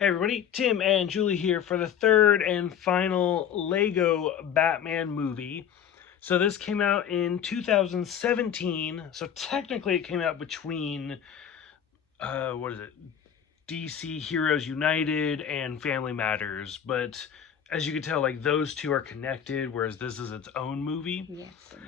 Hey everybody, Tim and Julie here for the third and final Lego Batman movie. So this came out in 2017. So technically it came out between what is it? DC Heroes United and Family Matters, but as you can tell, like those two are connected, whereas this is its own movie. Yes, it was.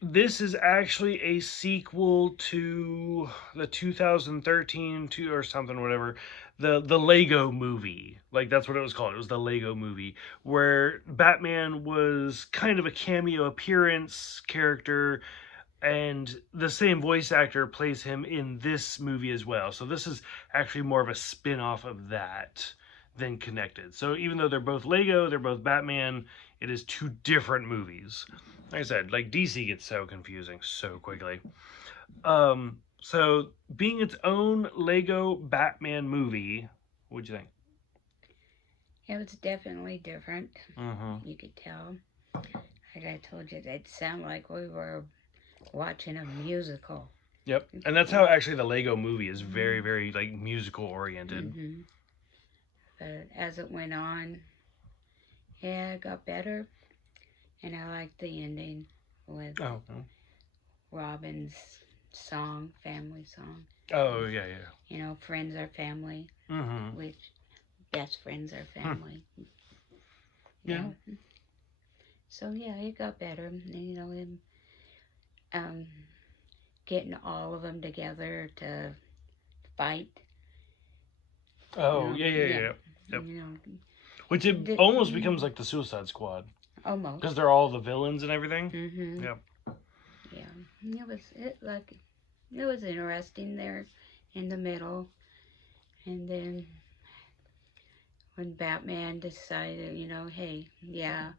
This is actually a sequel to the 2013 to or something, whatever, the Lego movie. Like that's what it was called. It was the Lego movie where Batman was kind of a cameo appearance character, and the same voice actor plays him in this movie as well. So this is actually more of a spin-off of that than connected. So even though they're both Lego, they're both Batman, it is two different movies. Like I said, like DC gets so confusing so quickly. So being its own Lego Batman movie, what'd you think? It was definitely different. Mm-hmm. You could tell. Like I told you, it sounded like we were watching a musical. Yep, and that's how actually the Lego movie is very, very like musical oriented. Mm-hmm. But as it went on, yeah, it got better. And I liked the ending with Robin's song, family song. Oh yeah, yeah. You know, friends are family. Mm-hmm. Which best friends are family. Yeah. So yeah, it got better. And, you know, him getting all of them together to fight. Oh You know, yeah. Yep. You know, Which it almost becomes like the Suicide Squad almost because they're all the villains and everything. Mm-hmm. Yep. Yeah, it was interesting there in the middle, and then when Batman decided, you know, hey, yeah,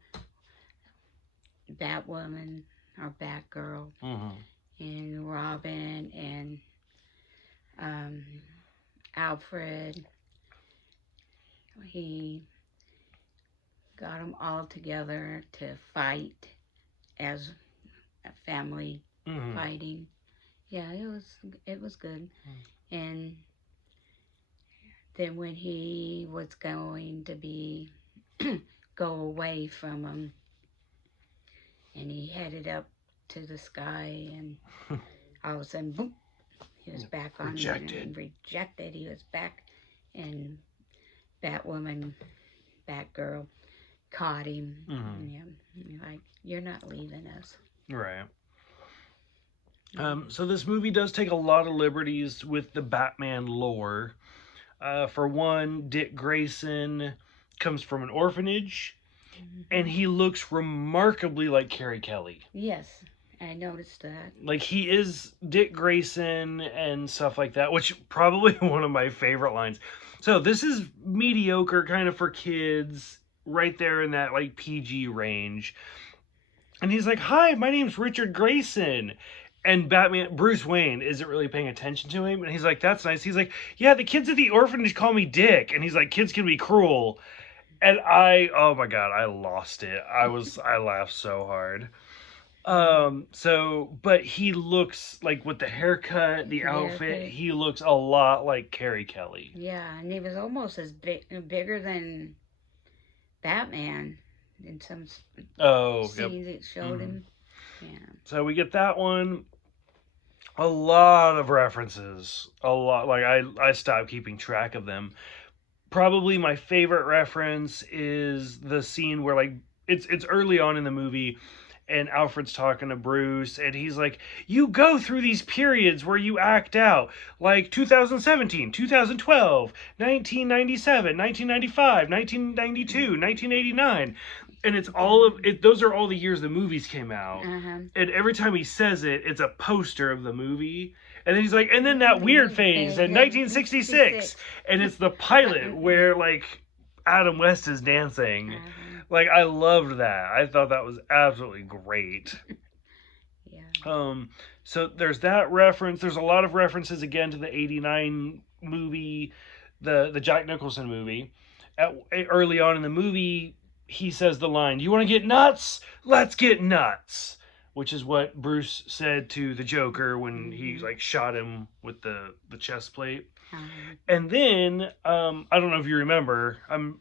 Batwoman or Batgirl and Robin and Alfred, he got them all together to fight as a family fighting. Yeah, it was good. And then when he was going to be go away from them, and he headed up to the sky, and all of a sudden, boom, he was back on rejected. Rejected. He was back, and Batwoman, Batgirl, caught him. Yeah, like, you're not leaving us. Right. So this movie does take a lot of liberties with the Batman lore. For one, Dick Grayson comes from an orphanage, and he looks remarkably like Carrie Kelly. Yes, I noticed that. Like, he is Dick Grayson and stuff like that, which probably one of my favorite lines. So this is mediocre kind of for kids, right there in that like PG range. And he's like, "Hi, my name's Richard Grayson." And Bruce Wayne isn't really paying attention to him. And he's like, "That's nice." He's like, "Yeah, the kids at the orphanage call me Dick." And he's like, "Kids can be cruel." And oh my God, I lost it. I laughed so hard. But he looks like with the haircut, the outfit, he looks a lot like Carrie Kelly. Yeah, and he was almost as bigger than Batman in some scenes it showed him. Yeah. So we get that one. A lot of references. A lot. Like I stopped keeping track of them. Probably my favorite reference is the scene where like it's early on in the movie, and Alfred's talking to Bruce, and he's like, "You go through these periods where you act out, like 2017, 2012, 1997, 1995, 1992, 1989. And it's all of it. Those are all the years the movies came out. And every time he says it, it's a poster of the movie. And then he's like, and then that weird phase in 1966. And it's the pilot where, like, Adam West is dancing. Like, I loved that. I thought that was absolutely great. So there's that reference. There's a lot of references, again, to the 89 movie, the Jack Nicholson movie. Early on in the movie, he says the line, "You want to get nuts? Let's get nuts." Which is what Bruce said to the Joker when he like shot him with the chest plate. And then, I don't know if you remember, I'm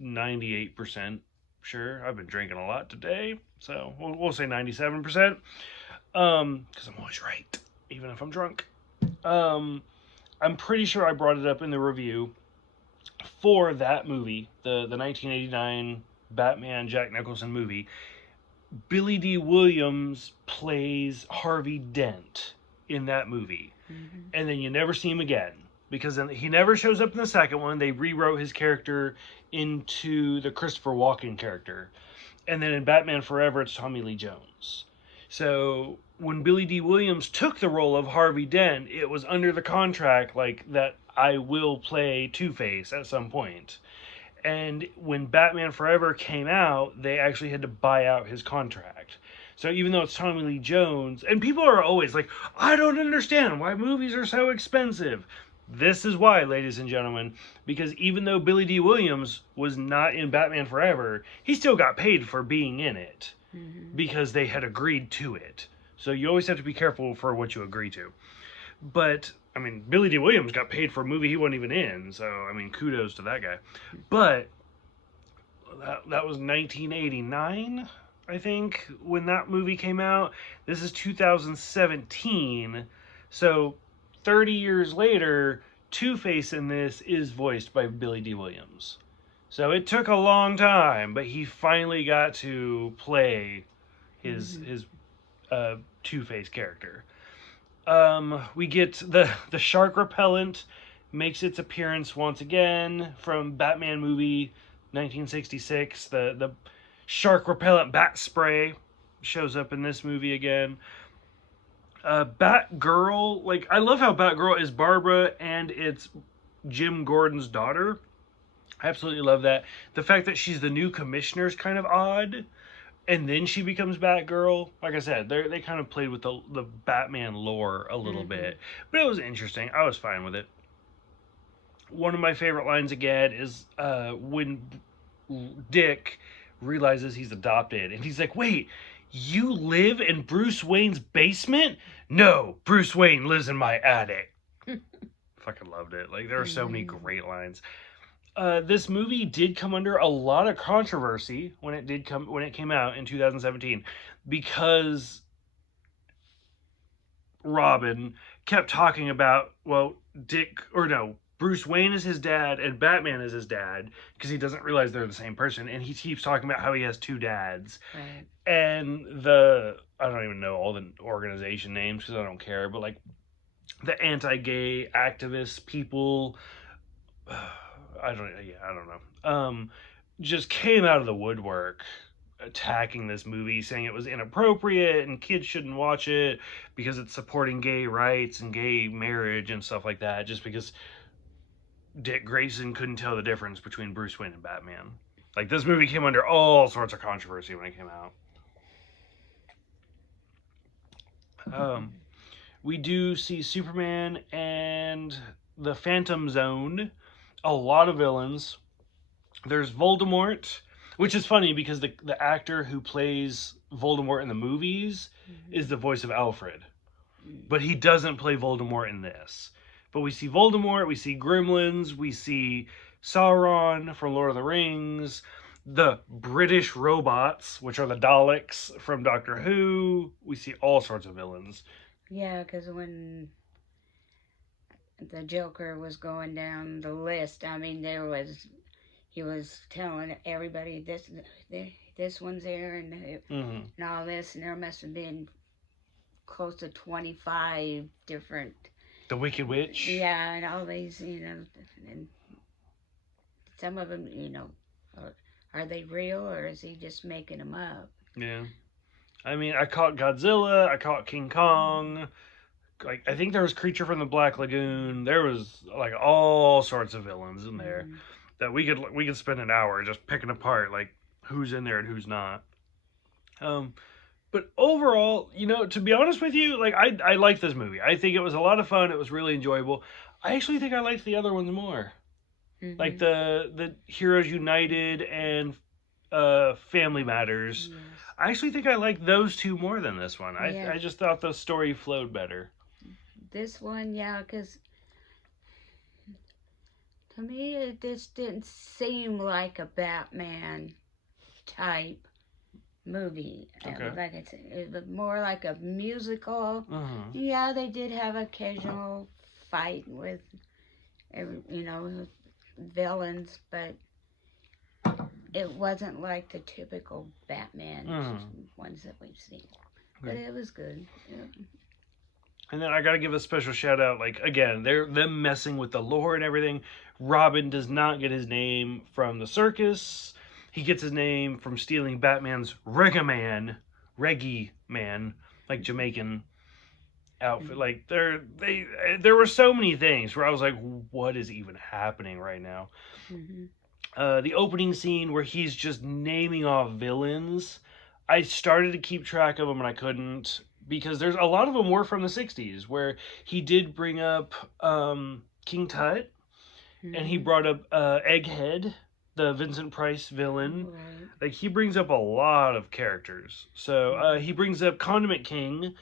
98% sure. I've been drinking a lot today, so we'll say 97%. Because I'm always right, even if I'm drunk. Um, I'm pretty sure I brought it up in the review for that movie, the 1989 Batman Jack Nicholson movie. Billy D. Williams plays Harvey Dent in that movie, and then you never see him again because he never shows up in the second one. They rewrote his character into the Christopher Walken character, and then in Batman Forever, it's Tommy Lee Jones. So when Billy D. Williams took the role of Harvey Dent, it was under the contract like that I will play Two-Face at some point. And when Batman Forever came out, they actually had to buy out his contract. So even though it's Tommy Lee Jones, and people are always like, I don't understand why movies are so expensive. This is why, ladies and gentlemen, because even though Billy D. Williams was not in Batman Forever, he still got paid for being in it because they had agreed to it. So you always have to be careful for what you agree to. But I mean, Billy D. Williams got paid for a movie he wasn't even in, so I mean, kudos to that guy. But that was 1989, I think, when that movie came out. This is 2017, so 30 years later, Two-Face in this is voiced by Billy D. Williams. So it took a long time, but he finally got to play his Two-Face character. We get the shark repellent makes its appearance once again from Batman movie 1966. The shark repellent bat spray shows up in this movie again. Batgirl, like I love how Batgirl is Barbara and it's Jim Gordon's daughter. I absolutely love that. The fact that she's the new commissioner is kind of odd. And then she becomes Batgirl. Like I said, they kind of played with the Batman lore a little bit. But it was interesting. I was fine with it. One of my favorite lines again is when Dick realizes he's adopted. And he's like, wait, you live in Bruce Wayne's basement? No, Bruce Wayne lives in my attic. Fucking loved it. Like, there are so many great lines. This movie did come under a lot of controversy when it came out in 2017 because Robin kept talking about, well, Bruce Wayne is his dad and Batman is his dad because he doesn't realize they're the same person, and he keeps talking about how he has two dads. Right. And I don't even know all the organization names because I don't care, but like the anti-gay activist people, I don't know. Just came out of the woodwork attacking this movie, saying it was inappropriate and kids shouldn't watch it because it's supporting gay rights and gay marriage and stuff like that, just because Dick Grayson couldn't tell the difference between Bruce Wayne and Batman. Like, this movie came under all sorts of controversy when it came out. We do see Superman and the Phantom Zone. A lot of villains. There's Voldemort, which is funny because the actor who plays Voldemort in the movies is the voice of Alfred. But he doesn't play Voldemort in this. But we see Voldemort, we see Gremlins, we see Sauron from Lord of the Rings, the British robots, which are the Daleks from Doctor Who. We see all sorts of villains. Yeah, because when the Joker was going down the list, I mean, he was telling everybody this one's there and all this, and there must have been close to 25 different. The Wicked Witch. Yeah, and all these, and some of them, are they real or is he just making them up? Yeah. I mean, I caught Godzilla, I caught King Kong. Like, I think there was Creature from the Black Lagoon. There was like all sorts of villains in there that we could spend an hour just picking apart like who's in there and who's not. But overall, to be honest with you, like I liked this movie. I think it was a lot of fun. It was really enjoyable. I actually think I liked the other ones more. Like the Heroes United and Family Matters. Yes. I actually think I like those two more than this one. Yeah. I just thought the story flowed better. This one, yeah, because To me, it just didn't seem like a Batman type movie. Okay. Like I said, it was more like a musical. Mm-hmm. Yeah, they did have occasional fight with, villains, but it wasn't like the typical Batman Mm-hmm. ones that we've seen. But Okay. it was good. Yeah. And then I gotta give a special shout out. Like again, they're them messing with the lore and everything. Robin does not get his name from the circus. He gets his name from stealing Batman's Reggae Man, like Jamaican outfit. Mm-hmm. Like there were so many things where I was like, what is even happening right now? Mm-hmm. The opening scene where he's just naming off villains. I started to keep track of them and I couldn't because there's a lot of them were from the '60s where he did bring up King Tut and he Mm-hmm. brought up Egghead, the Vincent Price villain. Right. Like he brings up a lot of characters. So Mm-hmm. he brings up Condiment King,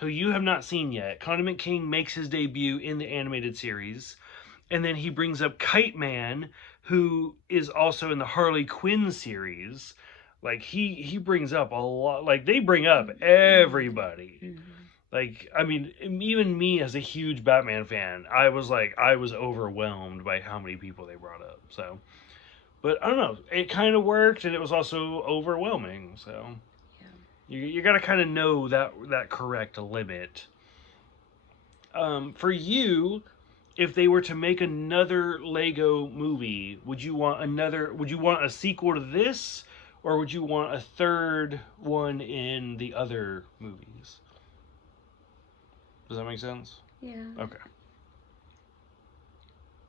who you have not seen yet. Condiment King makes his debut in the animated series. And then he brings up Kite Man, who is also in the Harley Quinn series. Like he brings up a lot. Like they bring up everybody. Mm-hmm. Like I mean, even me as a huge Batman fan, I was overwhelmed by how many people they brought up. So, but I don't know, it kind of worked, and it was also overwhelming. So Yeah. you got to kind of know that correct limit. For you, if they were to make another Lego movie, would you want another? Would you want a sequel to this, or would you want a third one in the other movies? Does that make sense? Yeah. Okay.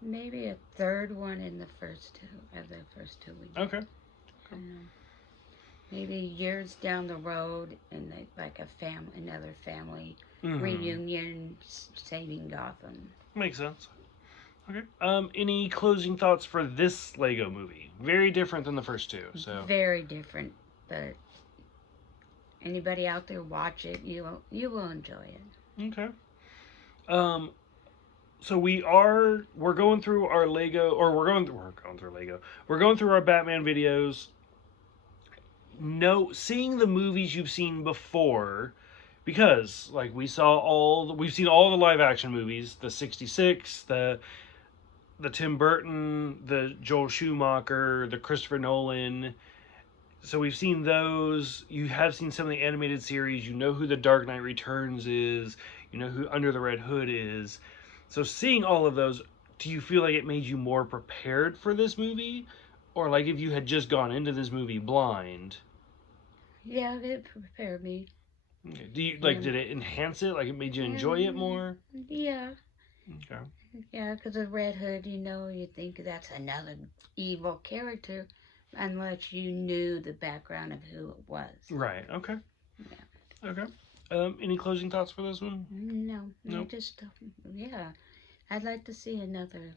Maybe a third one in the first two of the first two we did. Okay. Maybe years down the road, and like another family Mm-hmm. reunion, saving Gotham. Makes sense. Okay. Any closing thoughts for this Lego movie? Very different than the first two. So. Very different, but anybody out there watch it, you will enjoy it. Okay. Um. So we're going through our Lego, or we're going through Lego. We're going through our Batman videos. No, seeing the movies you've seen before, because like we've seen all the live action movies, the '66, the Tim Burton, the Joel Schumacher, the Christopher Nolan. So we've seen those. You have seen some of the animated series. You know who the Dark Knight Returns is. You know who Under the Red Hood is. So seeing all of those, do you feel like it made you more prepared for this movie, or like if you had just gone into this movie blind? Yeah, it prepared me. Do you like? Yeah, Did it enhance it? Like it made you enjoy it um, more? yeah, Okay. yeah. Because the Red Hood, you think that's another evil character, unless you knew the background of who it was. Right. Okay. Yeah. Okay. Any closing thoughts for this one? No, no, Nope. just yeah. I'd like to see another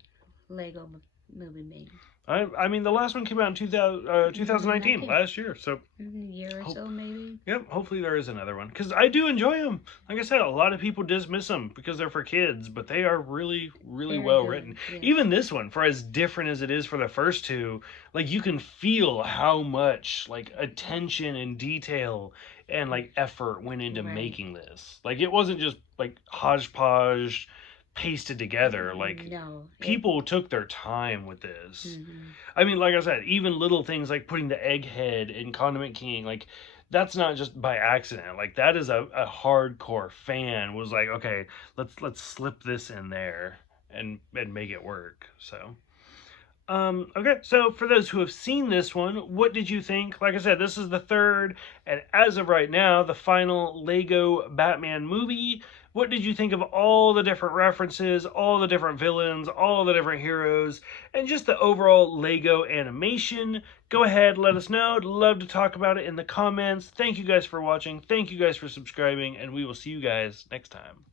Lego movie made. I mean, the last one came out in 2019, 19, last year. So, a year or hope, so maybe. yep, hopefully there is another one. Because I do enjoy them. Like I said, a lot of people dismiss them because they're for kids, but they are really, really Very well good. written. Yes. Even this one, for as different as it is for the first two, like you can feel how much like attention and detail and like effort went into Right. making this. Like it wasn't just like hodgepodge pasted together. Like No. people took their time with this. Mm-hmm. I mean, like I said, even little things like putting the egghead in Condiment King, like that's not just by accident. Like that is a hardcore fan was like, okay, let's slip this in there and make it work. So okay, so for those who have seen this one, what did you think? Like I said, this is the third, and as of right now, the final Lego Batman movie. What did you think of all the different references, all the different villains, all the different heroes, and just the overall Lego animation? Go ahead, let us know. I'd love to talk about it in the comments. Thank you guys for watching. Thank you guys for subscribing, and we will see you guys next time.